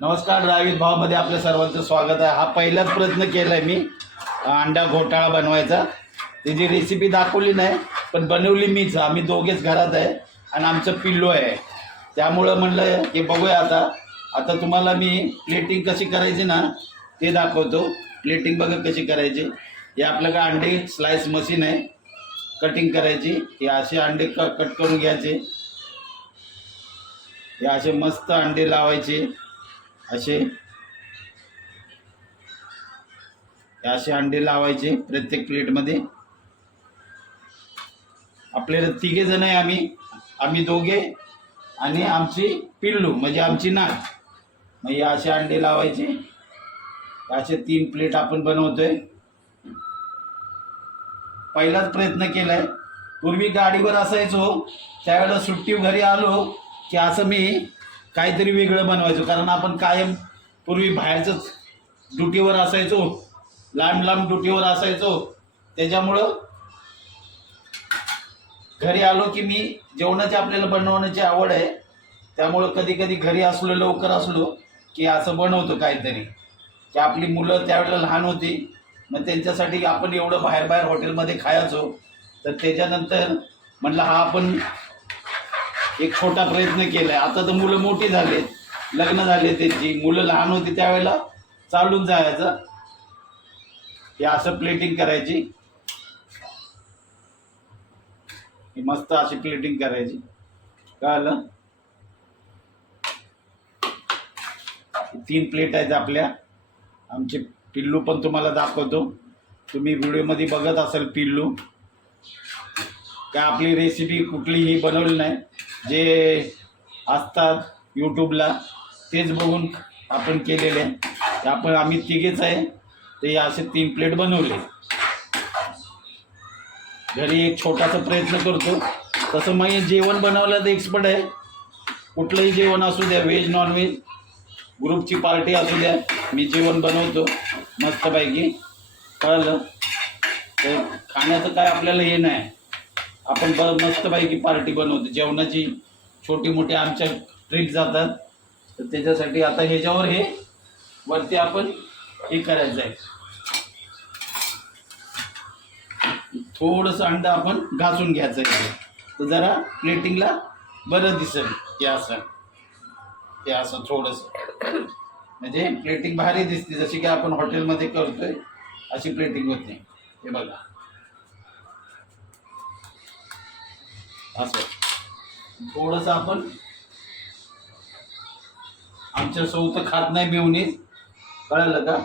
नमस्कार ड्रायव्हित भावामध्ये आपल्या सर्वांचं स्वागत आहे. हा पहिलाच प्रयत्न केला आहे मी अंडा घोटाळा बनवायचा. त्याची रेसिपी दाखवली नाही पण बनवली मीच. आम्ही दोघेच घरात आहे आणि आमचं पिल्लू आहे. त्यामुळं म्हणलं हे बघूया आता. आता तुम्हाला मी प्लेटिंग कशी करायची ना ते दाखवतो. प्लेटिंग बघा कशी करायची. हे आपल्याकडे अंडे स्लाइस मशीन आहे. कटिंग करायची. हे असे अंडे क कट करून घ्यायचे. हे असे मस्त अंडे लावायचे. असे असे अंडे लावायचे प्रत्येक प्लेटमध्ये आपल्याला तिघे जण आहे आम्ही. आम्ही दोघे आणि आमची पिल्लू म्हणजे आमची नाक म्हणजे असे अंडे लावायचे. असे तीन प्लेट आपण बनवतोय. पहिलाच प्रयत्न केलाय. पूर्वी गाडीवर असायचो. त्यावेळेला सुट्टी घरी आलो की असं मी काहीतरी वेगळं बनवायचो कारण आपण कायम पूर्वी बाहेरचंच ड्युटीवर असायचो लांब लांब ड्युटीवर असायचो. त्याच्यामुळं घरी आलो की मी जेवणाची आपल्याला बनवण्याची आवड आहे. त्यामुळं कधी कधी घरी असलो लवकर असलो की असं बनवतो काहीतरी. की आपली मुलं त्यावेळेला लहान होती मग त्यांच्यासाठी आपण एवढं बाहेर बाहेर हॉटेलमध्ये खायचो. तर त्याच्यानंतर म्हटलं हा आपण एक छोटा प्रयत्न केला आता तर मुलं मोठी झालेत. लग्न झाले त्यांची. मुलं लहान होती त्यावेळेला चालून जायचं. हे असं प्लेटिंग करायची. ही मस्त अशी प्लेटिंग करायची. कळलं? तीन प्लेट आहेत आपल्या. आमचे पिल्लू पण तुम्हाला दाखवतो. तुम्ही व्हिडिओमध्ये बघत असाल पिल्लू. का आपली रेसिपी कुठलीही बनवली नाही. जे असतात यूट्यूबला तेच बघून आपण केलेले आहे. आपण आम्ही तिघेच आहे. ते असे तीन प्लेट बनवले. घरी एक छोटासा प्रयत्न करतो. तसं मग जेवण बनवायला तर एक्सपर्ट आहे. कुठलंही जेवण असू द्या व्हेज नॉनव्हेज ग्रुपची पार्टी असू द्या मी जेवण बनवतो मस्तपैकी. कळलं? तर खाण्याचं काय आपल्याला हे नाही. आपण ब मस्तपैकी पार्टी बनवतो. जेवणाची छोटी मोठी आमच्या ट्रीप जातात. तर त्याच्यासाठी आता ह्याच्यावर हे वरती आपण हे करायचं आहे. थोडंसं अंडा आपण घासून घ्यायचं आहे तर जरा प्लेटिंगला बरं दिसेल ते असं. ते असं थोडंसं. म्हणजे प्लेटिंग भारी दिसते. जशी की आपण हॉटेलमध्ये करतोय अशी प्लेटिंग होत नाही. हे बघा. असं. थोडंसं आपण आमच्या सौत खात नाही मिळून कळलं का?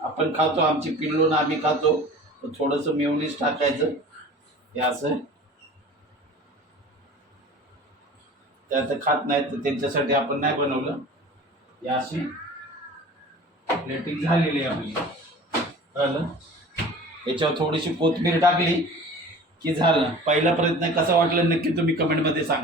आपण खातो आमची पिल्लून आम्ही खातो. तर थोडंसं मेवणीच टाकायचं. हे असं. त्यात खात नाही तर त्यांच्यासाठी आपण नाही बनवलं. या अशी प्लेटिंग झालेली आहे आपली. कळलं? याच्यावर थोडीशी कोथमीर टाकली की झालं. पहिला प्रयत्न कसा वाटला नक्की तुम्ही कमेंटमध्ये सांगा.